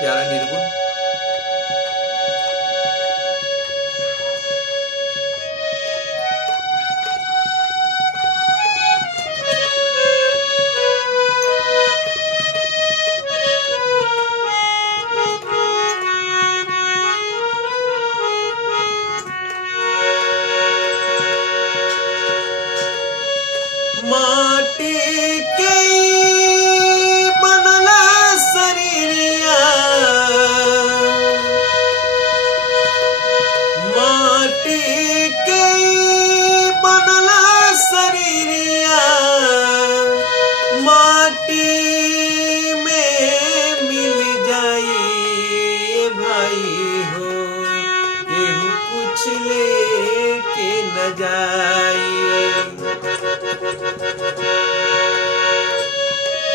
प्यारा निर्गुण। माटी के बनला शरीरिया, माटी के बनला शरीरिया, माटी में मिल जाई भाई हो, केहू कुछ लेके न जाई,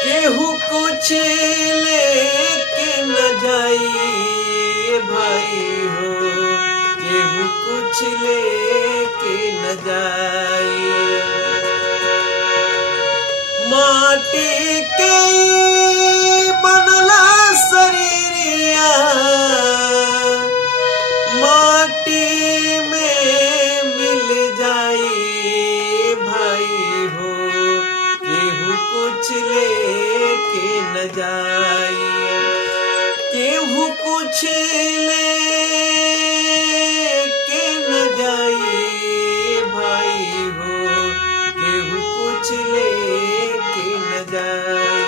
केहू कुछ लेके न जाई भाई हो, केहू कुछ लेके न जाई। माटी के बनला शरीरिया, माटी में मिल जाई भाई हो, केहू कुछ लेके न जाई, केहू कुछ लेके न जाई भाई हो, केहू कुछ लेके न जाई।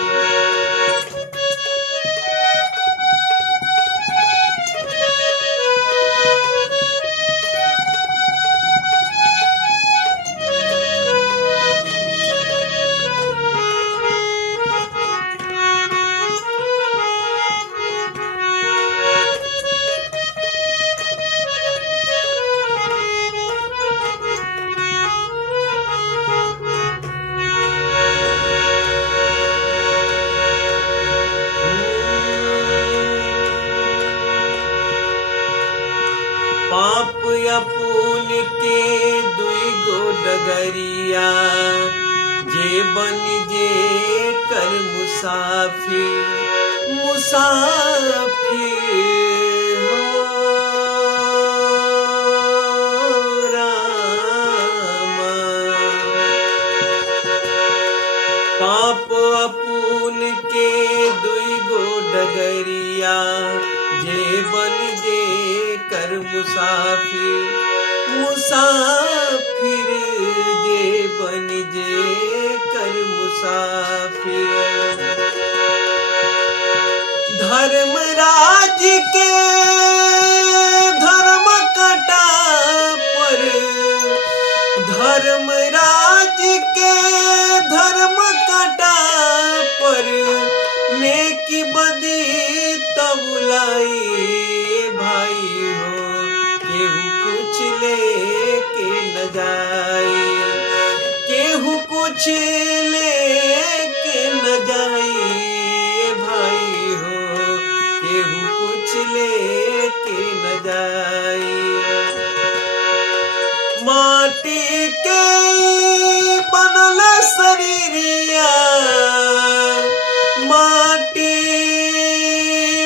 पाप या पुण्य के दुई गो डगरिया, जे बन जे कर मुसाफिर, मुसाफिर हो रामा। पाप पुण्य के दुई गो डगरिया, जे बन जे कर मुसाफिर, मुसाफिर जे बन जे कर मुसाफिर। धर्मराज के धर्म कटा पर, धर्मराज के धर्म कटा पर, नेकी बदी तबुलाई भाई हो, केहू कुछ लेके न जाई, केहू कुछ लेके न जाई भाई हो, केहू कुछ लेके न जाई। माटी के बनल शरीरिया, माटी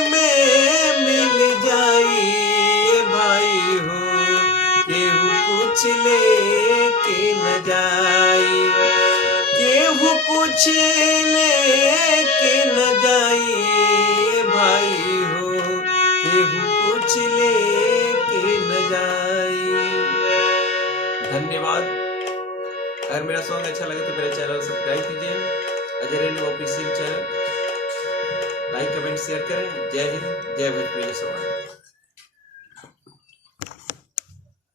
में मिल जाई भाई हो, केहू कुछ लेके न जाई, केहू कुछ लेके न जाई भाई हो, केहू कुछ लेके न जाई। धन्यवाद। अगर मेरा सॉन्ग अच्छा लगे तो मेरे चैनल सब्सक्राइब कीजिए, अजय रेणु ऑफिशियल चैनल, लाइक कमेंट शेयर करें। जय हिंद, जय भोजपुरी समाज।